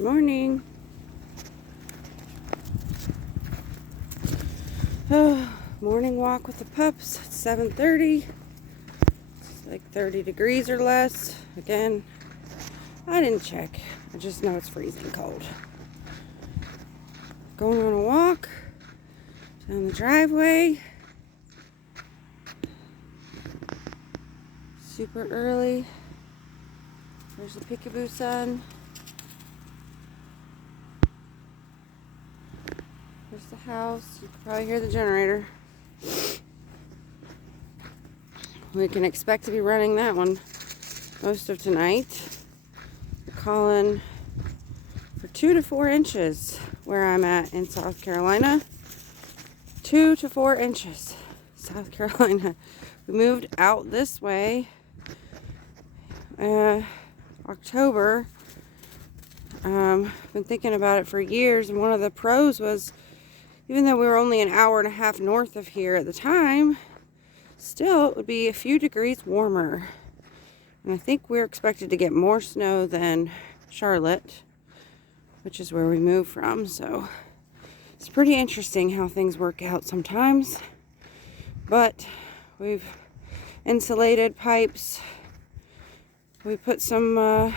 Morning. Oh, morning walk with the pups. It's 7:30. It's like 30 degrees or less. Again, I didn't check. I just know it's freezing cold. Going on a walk down the driveway. Super early. There's the peekaboo sun. There's the house. You can probably hear the generator. We can expect to be running that one most of tonight. We're calling for 2 to 4 inches where I'm at in South Carolina. 2 to 4 inches, South Carolina. We moved out this way October. Been thinking about it for years, and one of the pros was, even though we were only an hour and a half north of here at the time, still it would be a few degrees warmer. And I think we're expected to get more snow than Charlotte, which is where we moved from. So it's pretty interesting how things work out sometimes. But we've insulated pipes. We put some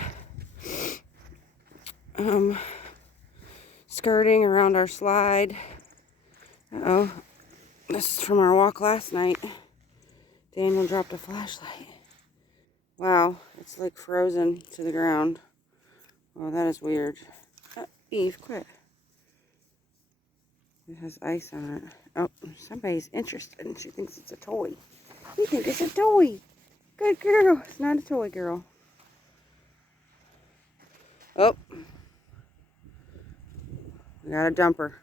skirting around our slide. Uh-oh. This is from our walk last night. Daniel dropped a flashlight. Wow, it's like frozen to the ground. Oh, that is weird. Eve, quit. It has ice on it. Oh, somebody's interested and she thinks it's a toy. You think it's a toy. Good girl. It's not a toy, girl. Oh. We got a dumper.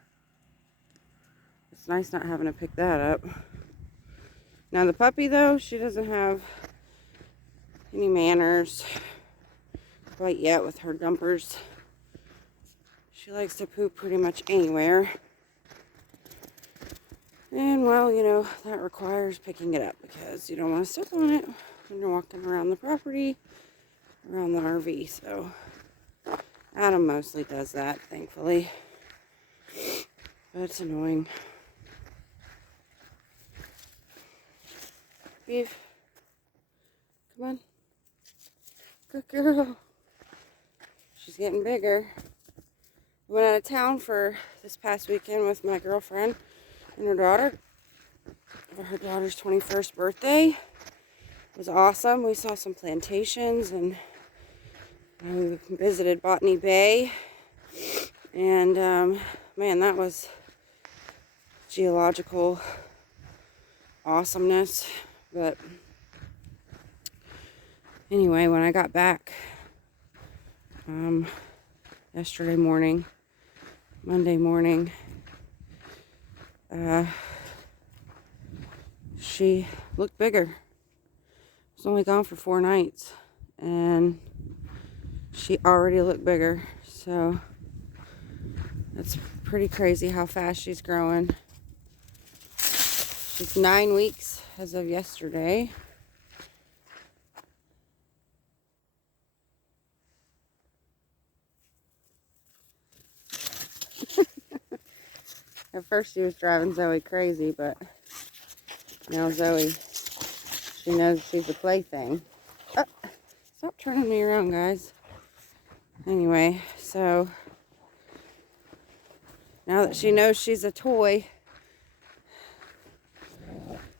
It's nice not having to pick that up. Now the puppy, though, she doesn't have any manners quite yet with her dumpers. She likes to poop pretty much anywhere. And, well, you know, that requires picking it up because you don't want to step on it when you're walking around the property, around the RV. So Adam mostly does that, thankfully. But it's annoying. Beef, come on. Good girl. She's getting bigger. I went out of town for this past weekend with my girlfriend and her daughter for her daughter's 21st birthday. It was awesome. We saw some plantations and we visited Botany Bay. And man, that was geological awesomeness. But anyway, when I got back yesterday morning, Monday morning, she looked bigger. I was only gone for 4 nights and she already looked bigger. So that's pretty crazy how fast she's growing. She's 9 weeks as of yesterday. At first she was driving Zoe crazy, but now Zoe, she knows she's a plaything. Oh, stop turning me around, guys. Anyway, so now that she knows she's a toy,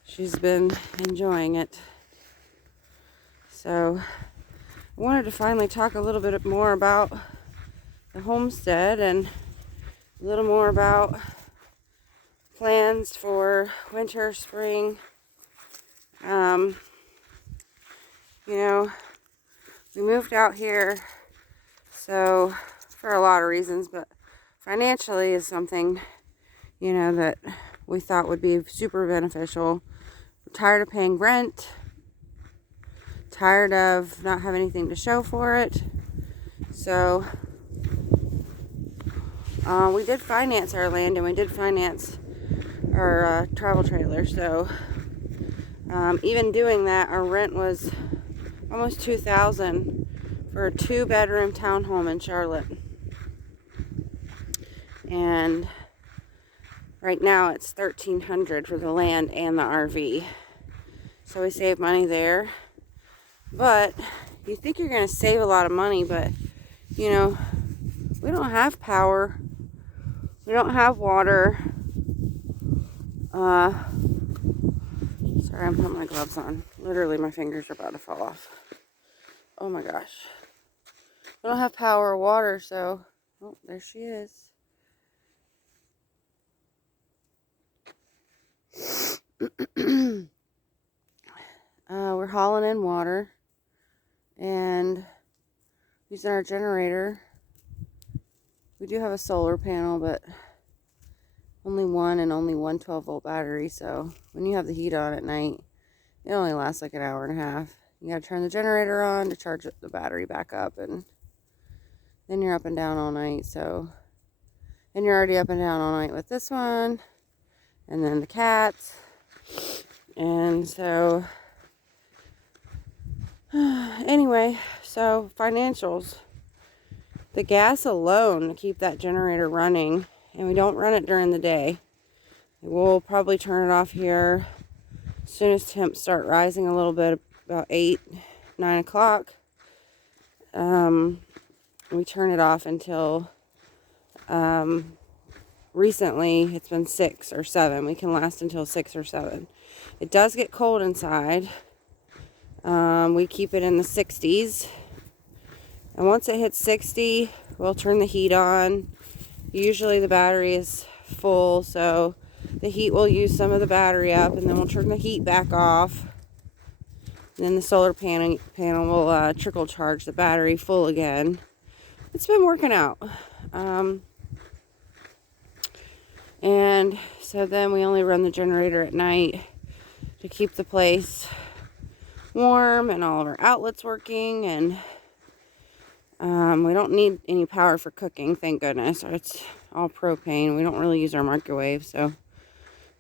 she's been enjoying it. So I wanted to finally talk a little bit more about the homestead and a little more about plans for winter, spring. You know, we moved out here, so for a lot of reasons, but financially is something, you know, that we thought would be super beneficial. We're tired of paying rent, tired of not having anything to show for it. So we did finance our land and we did finance our travel trailer. So even doing that, our rent was almost $2,000 for a 2-bedroom townhome in Charlotte. And right now it's $1,300 for the land and the RV. So we save money there. But you think you're going to save a lot of money, but you know, we don't have power. We don't have water. Sorry, I'm putting my gloves on. Literally, my fingers are about to fall off. Oh my gosh. We don't have power or water, so... Oh, there she is. We're hauling in water. And using our generator. We do have a solar panel, but only one and only one 12-volt battery. So when you have the heat on at night, it only lasts like an hour and a half. You gotta turn the generator on to charge the battery back up, and then you're up and down all night. So, and you're already up and down all night with this one, and then the cats. And so, anyway, so financials. The gas alone to keep that generator running, and we don't run it during the day. We'll probably turn it off here as soon as temps start rising a little bit, about 8, 9 o'clock. We turn it off until, recently it's been 6 or 7. We can last until 6 or 7. It does get cold inside. We keep it in the 60s. And once it hits 60, we'll turn the heat on. Usually the battery is full, so the heat will use some of the battery up, and then we'll turn the heat back off. And then the solar panel will trickle charge the battery full again. It's been working out. And so then we only run the generator at night to keep the place warm and all of our outlets working. And we don't need any power for cooking, thank goodness. It's all propane. We don't really use our microwave, so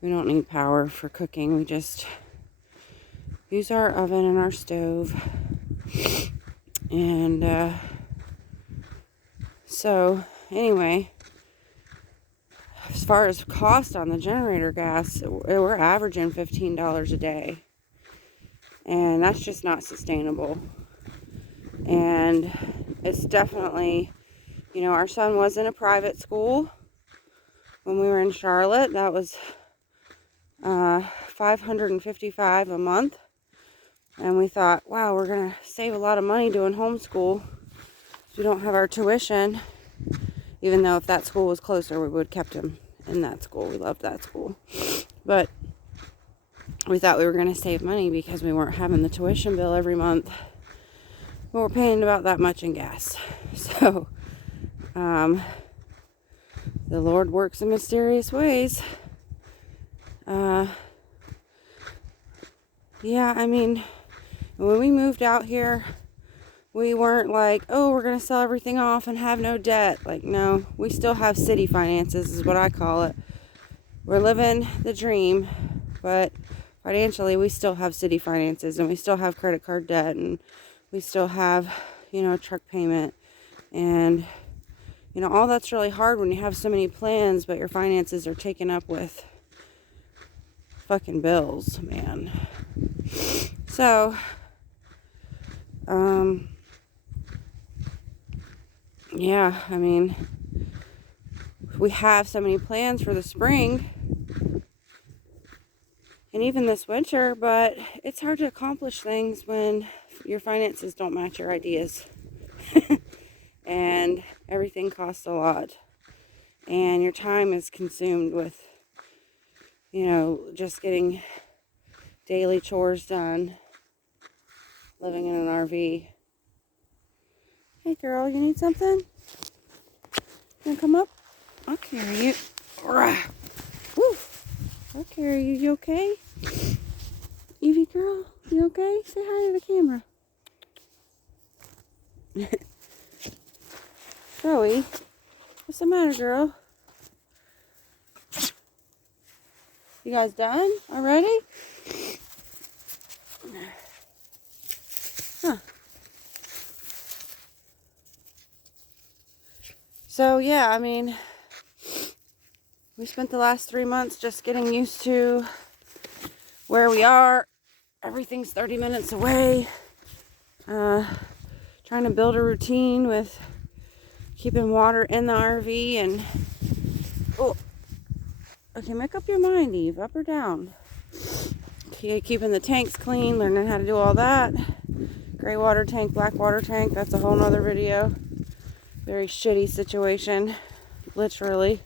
we don't need power for cooking. We just use our oven and our stove. And so anyway, as far as cost on the generator gas, we're averaging $15 a day. And that's just not sustainable. And it's definitely, you know, our son was in a private school when we were in Charlotte. That was $555 a month. And we thought, wow, we're going to save a lot of money doing homeschool. We don't have our tuition. Even though if that school was closer, we would have kept him in that school. We loved that school. But we thought we were going to save money because we weren't having the tuition bill every month. But we're paying about that much in gas. So, the Lord works in mysterious ways. Yeah, I mean, when we moved out here, we weren't like, oh, we're going to sell everything off and have no debt. Like, no, we still have city finances is what I call it. We're living the dream, but financially we still have city finances, and we still have credit card debt, and we still have, you know, truck payment. And, you know, all that's really hard when you have so many plans, but your finances are taken up with fucking bills, man. So, yeah, I mean, we have so many plans for the spring and even this winter, but it's hard to accomplish things when your finances don't match your ideas. And everything costs a lot. And your time is consumed with, you know, just getting daily chores done, living in an RV. Hey girl, you need something? You wanna come up? I'll carry you. Woo! I'll carry you. You okay? Evie girl, you okay? Say hi to the camera. Zoe, what's the matter, girl? You guys done already? Huh. So, yeah, I mean, we spent the last 3 months just getting used to where we are. Everything's 30 minutes away. Trying to build a routine with keeping water in the RV and, oh, okay, make up your mind, Eve, up or down. Keeping the tanks clean, learning how to do all that. Gray water tank, black water tank, that's a whole nother video. Very shitty situation, literally.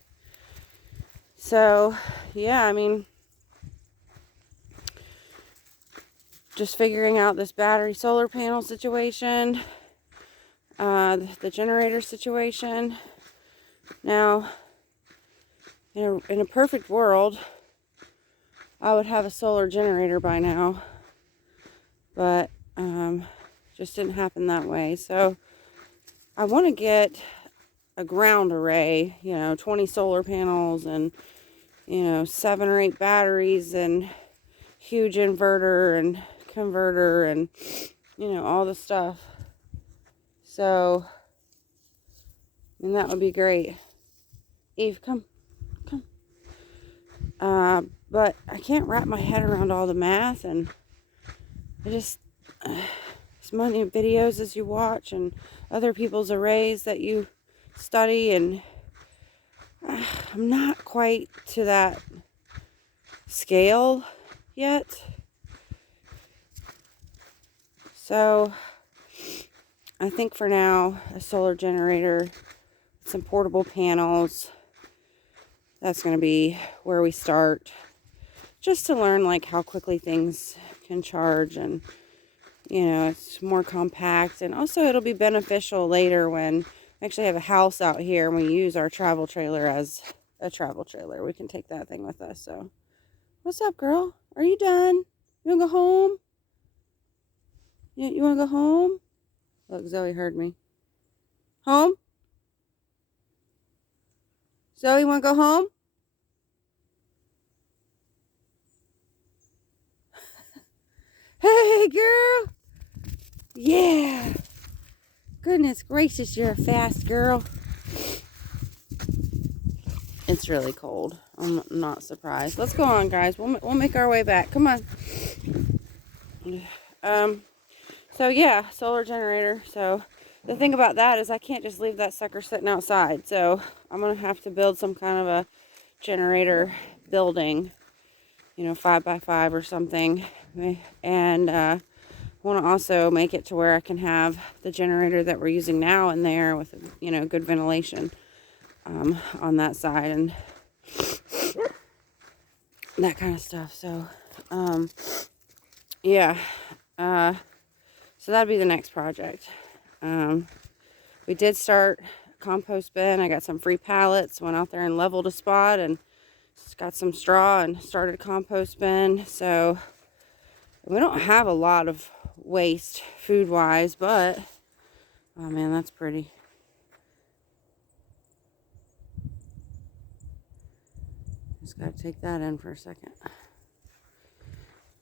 So, yeah, I mean, just figuring out this battery solar panel situation, the generator situation. Now, in a perfect world, I would have a solar generator by now, but just didn't happen that way. So I want to get a ground array, 20 solar panels and 7 or 8 batteries and huge inverter and converter and all the stuff. So, and that would be great. Eve, come. But I can't wrap my head around all the math, and I just as many videos as you watch and other people's arrays that you study, and I'm not quite to that scale yet. So I think for now, a solar generator, some portable panels, that's going to be where we start, just to learn like how quickly things can charge, and it's more compact, and also it'll be beneficial later when we actually have a house out here and we use our travel trailer as a travel trailer. We can take that thing with us. So what's up, girl? Are you done? You want to go home? You want to go home? Look, Zoe heard me. Home? Zoe, want to go home? Hey, girl. Yeah. Goodness gracious, you're a fast girl. It's really cold. I'm not surprised. Let's go on, guys. We'll make our way back. Come on. So yeah, solar generator. So the thing about that is I can't just leave that sucker sitting outside. So I'm going to have to build some kind of a generator building, 5x5 or something. And want to also make it to where I can have the generator that we're using now in there with, good ventilation on that side and that kind of stuff. So, yeah. So that'd be the next project. We did start a compost bin. I got some free pallets, went out there and leveled a spot and got some straw and started a compost bin. So we don't have a lot of waste food wise, but oh man, that's pretty. Just gotta take that in for a second.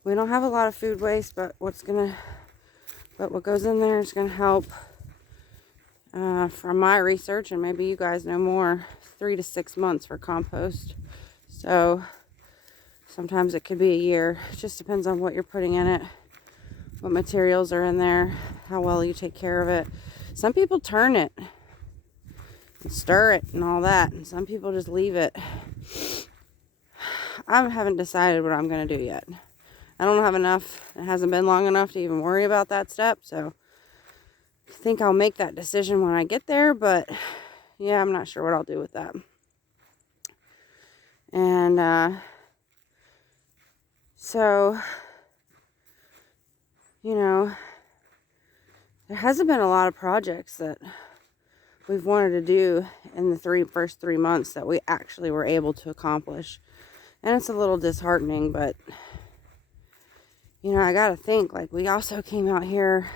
We don't have a lot of food waste, but what goes in there is gonna help, from my research, and maybe you guys know more, 3 to 6 months for compost. So sometimes it could be a year. It just depends on what you're putting in it, what materials are in there, how well you take care of it. Some people turn it and stir it and all that, and some people just leave it. I haven't decided what I'm going to do yet. I don't have enough. It hasn't been long enough to even worry about that step, so I think I'll make that decision when I get there, but yeah, I'm not sure what I'll do with that. And so, there hasn't been a lot of projects that we've wanted to do in the first 3 months that we actually were able to accomplish. And it's a little disheartening, but, I gotta think, like, we also came out here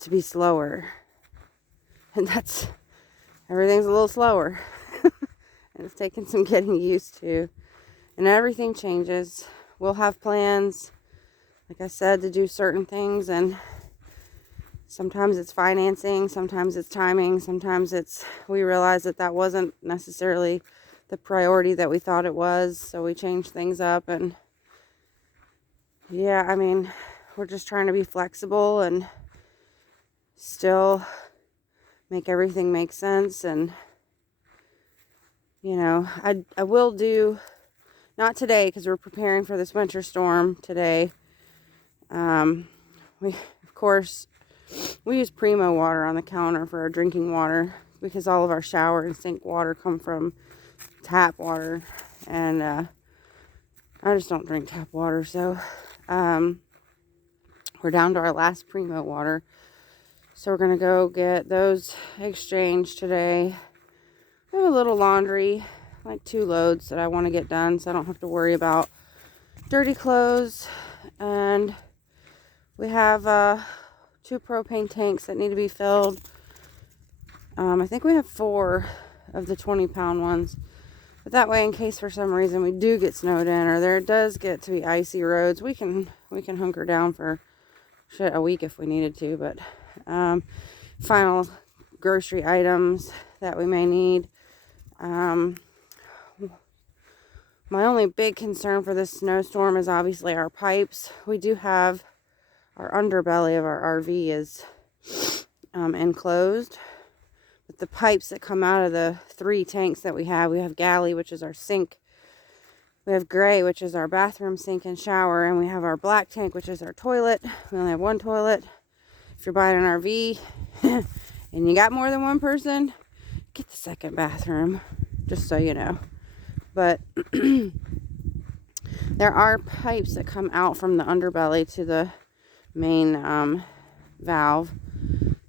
to be slower. And everything's a little slower. And it's taken some getting used to. And everything changes. We'll have plans, like I said, to do certain things, and sometimes it's financing, sometimes it's timing, sometimes we realize that wasn't necessarily the priority that we thought it was. So we changed things up, and yeah, I mean, we're just trying to be flexible and still make everything make sense. And you know, I will do, not today because we're preparing for this winter storm today. We, of course, we use Primo water on the counter for our drinking water because all of our shower and sink water come from tap water, and I just don't drink tap water. So we're down to our last Primo water, so we're gonna go get those exchanged today. I have a little laundry, like 2 loads that I want to get done, so I don't have to worry about dirty clothes. And we have 2 propane tanks that need to be filled. I think we have 4 of the 20-pound ones, but that way, in case for some reason we do get snowed in, or there does get to be icy roads, we can hunker down for shit a week if we needed to. But final grocery items that we may need. My only big concern for this snowstorm is obviously our pipes. We do have our underbelly of our RV is enclosed, but the pipes that come out of the 3 tanks that we have galley, which is our sink. We have gray, which is our bathroom sink and shower, and we have our black tank, which is our toilet. We only have 1 toilet. If you're buying an RV and you got more than 1 person, get the second bathroom, just so you know. But there are pipes that come out from the underbelly to the main valve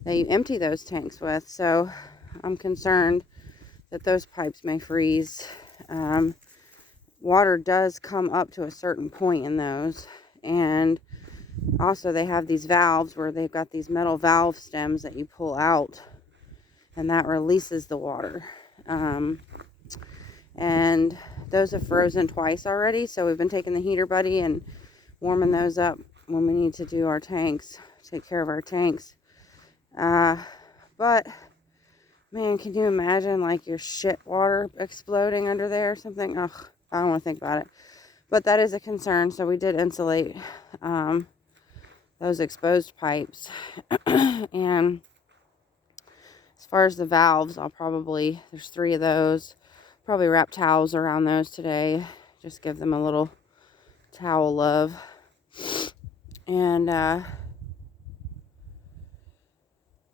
that you empty those tanks with. So I'm concerned that those pipes may freeze. Water does come up to a certain point in those, and also they have these valves where they've got these metal valve stems that you pull out, and that releases the water. And those have frozen twice already, so we've been taking the heater buddy and warming those up when we need to do our tanks, take care of our tanks. But man, can you imagine like your shit water exploding under there or something? Ugh, I don't want to think about it. But that is a concern, so we did insulate those exposed pipes. And as far as the valves, there's 3 of those. Probably wrap towels around those today. Just give them a little towel love. And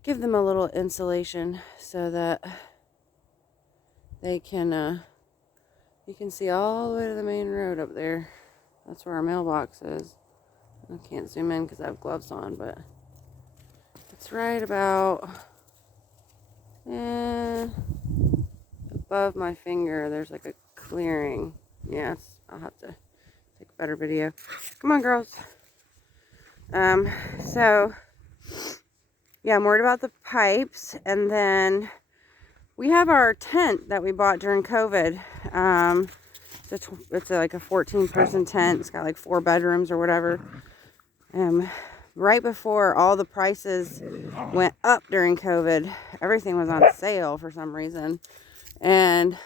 give them a little insulation so that they can, you can see all the way to the main road up there. That's where our mailbox is. I can't zoom in because I have gloves on, but it's right about above my finger. There's like a clearing. Yes, I'll have to take a better video. Come on, girls. So yeah, I'm worried about the pipes. And then we have our tent that we bought during COVID. It's like a 14-person tent. It's got like 4 bedrooms or whatever. Right before all the prices went up during COVID, everything was on sale for some reason. And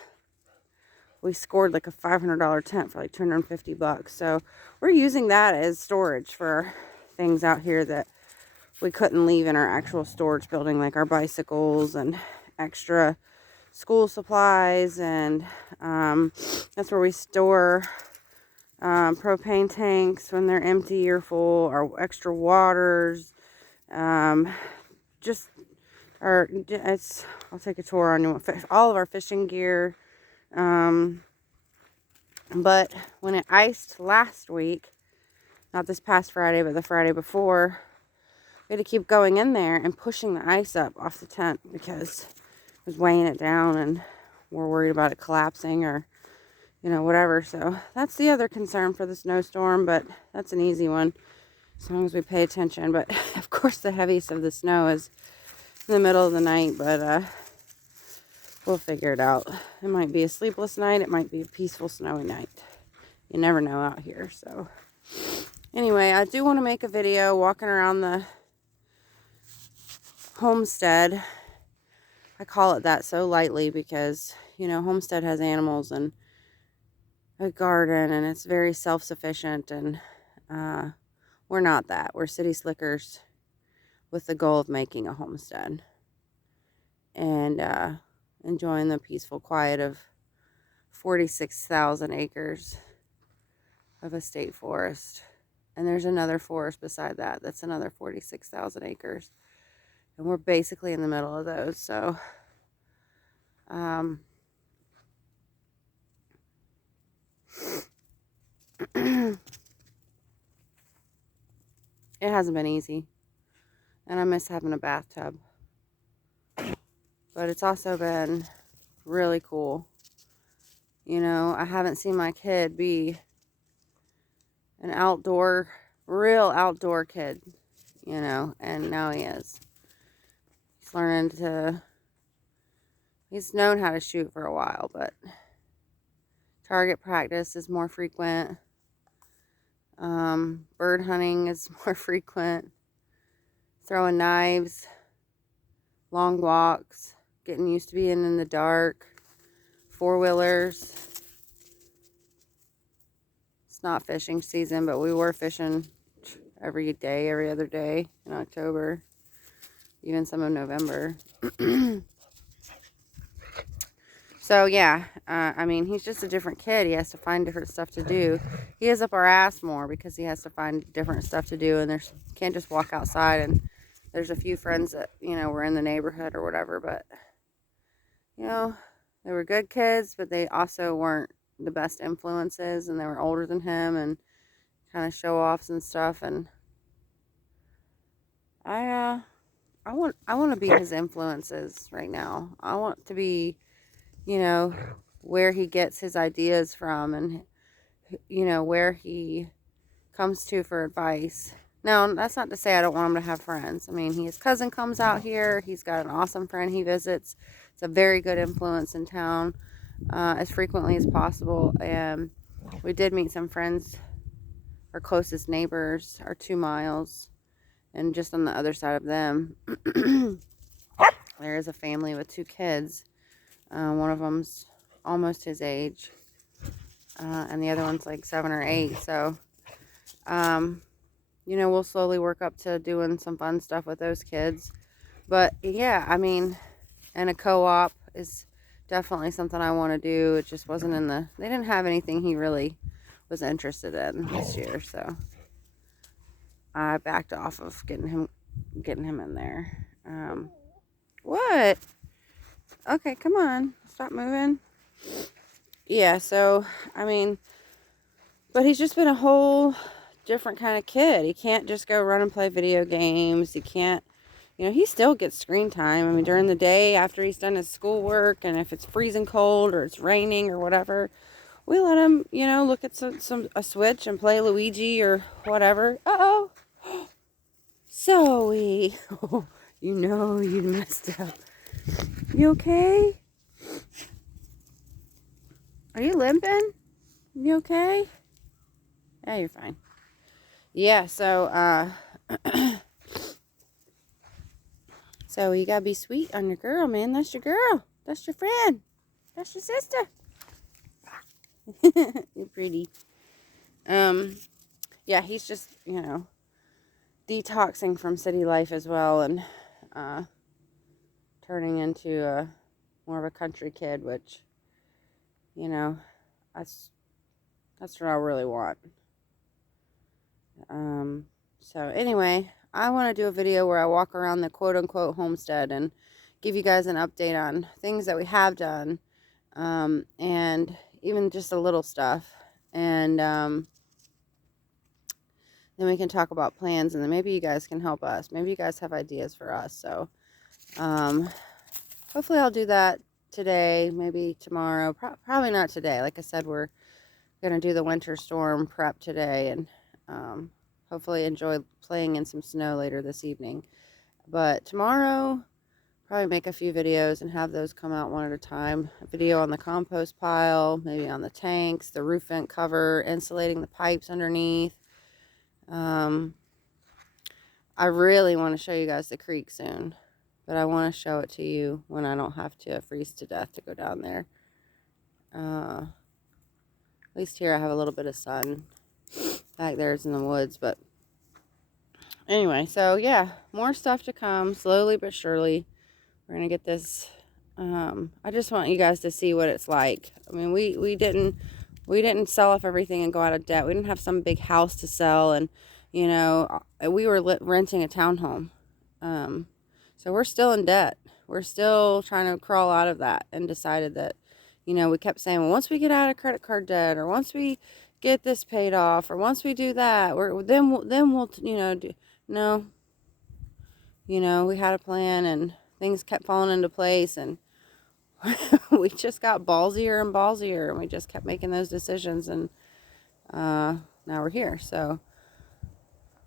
we scored like a $500 tent for like $250. So we're using that as storage for things out here that we couldn't leave in our actual storage building, like our bicycles and extra school supplies. And that's where we store propane tanks when they're empty or full, or extra waters. I'll take a tour on all of our fishing gear. But when it iced last week, not this past Friday, but the Friday before, we had to keep going in there and pushing the ice up off the tent because it was weighing it down, and we're worried about it collapsing or, you know, whatever. So that's the other concern for the snowstorm, but that's an easy one as long as we pay attention. But of course the heaviest of the snow is in the middle of the night, but we'll figure it out. It might be a sleepless night. It might be a peaceful snowy night. You never know out here. So anyway, I do want to make a video walking around the homestead. I call it that so lightly because, you know, Homestead has animals and a garden, and it's very self-sufficient, and we're not that. We're city slickers with the goal of making a homestead and enjoying the peaceful quiet of 46,000 acres of a state forest. And there's another forest beside that that's another 46,000 acres. And we're basically in the middle of those. So, it hasn't been easy. And I miss having a bathtub. But it's also been really cool. You know, I haven't seen my kid be an real outdoor kid, you know, and now he is. He's learning he's known how to shoot for a while, but target practice is more frequent. Bird hunting is more frequent. Throwing knives, long walks, getting used to being in the dark, four-wheelers. It's not fishing season, but we were fishing every day, every other day in October, even some of November. So yeah, I mean, he's just a different kid. He has to find different stuff to do. He is up our ass more because he has to find different stuff to do, and can't just walk outside. And there's a few friends that, you know, were in the neighborhood or whatever, but, you know, they were good kids, but they also weren't the best influences, and they were older than him and kind of show-offs and stuff. And I want to be his influences right now. I want to be, you know, where he gets his ideas from, and, you know, where he comes to for advice. Now, that's not to say I don't want him to have friends. I mean, his cousin comes out here. He's got an awesome friend he visits. It's a very good influence in town, as frequently as possible. And we did meet some friends. Our closest neighbors are 2 miles, and just on the other side of them, there is a family with 2 kids. One of them's almost his age, and the other one's like 7 or 8. So, you know, we'll slowly work up to doing some fun stuff with those kids. But yeah, I mean, and a co-op is definitely something I want to do. It just wasn't they didn't have anything he really was interested in this year, so I backed off of getting him in there. What? Okay, come on. Stop moving. Yeah, so, I mean, but he's just been a whole different kind of kid. He can't just go run and play video games. He can't, you know, he still gets screen time. I mean, during the day after he's done his schoolwork, and if it's freezing cold or it's raining or whatever, we let him, you know, look at a Switch and play Luigi or whatever. Uh-oh. Zoe. Oh, you know you messed up. You okay? Are you limping? You okay? Yeah, you're fine. Yeah, so, so you gotta be sweet on your girl, man. That's your girl. That's your friend. That's your sister. You're pretty. Yeah, he's just, you know, detoxing from city life as well, and turning into more of a country kid, which, you know, that's what I really want. So anyway, I want to do a video where I walk around the quote-unquote homestead and give you guys an update on things that we have done, and even just a little stuff, and then we can talk about plans, and then maybe you guys can help us. Maybe you guys have ideas for us. So hopefully I'll do that today, maybe tomorrow. Probably not today. Like I said, we're going to do the winter storm prep today, and hopefully enjoy playing in some snow later this evening. But tomorrow, probably make a few videos and have those come out one at a time. A video on the compost pile, maybe on the tanks, the roof vent cover, insulating the pipes underneath. I really want to show you guys the creek soon, but I want to show it to you when I don't have to freeze to death to go down there. At least here I have a little bit of sun. Back there it's in the woods, but anyway, so yeah, more stuff to come, slowly but surely. We're gonna get this. I just want you guys to see what it's like. I mean, we didn't sell off everything and go out of debt. We didn't have some big house to sell, and you know, we were renting a townhome. So we're still in debt. We're still trying to crawl out of that, and decided that, you know, we kept saying, well, once we get out of credit card debt, or once we get this paid off, or once we do that, then we'll you know, no, you know, we had a plan, and things kept falling into place, and we just got ballsier and ballsier, and we just kept making those decisions, and now we're here. So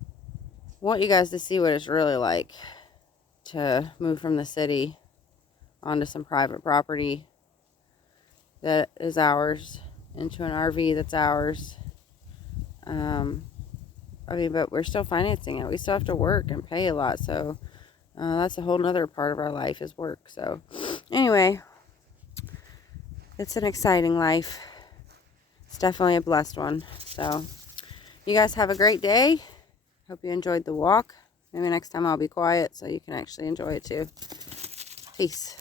I want you guys to see what it's really like to move from the city onto some private property that is ours, into an RV that's ours. I mean, but we're still financing it. We still have to work and pay a lot, so that's a whole nother part of our life, is work. So anyway, it's an exciting life. It's definitely a blessed one. So you guys have a great day. Hope you enjoyed the walk. Maybe next time I'll be quiet so you can actually enjoy it too. Peace.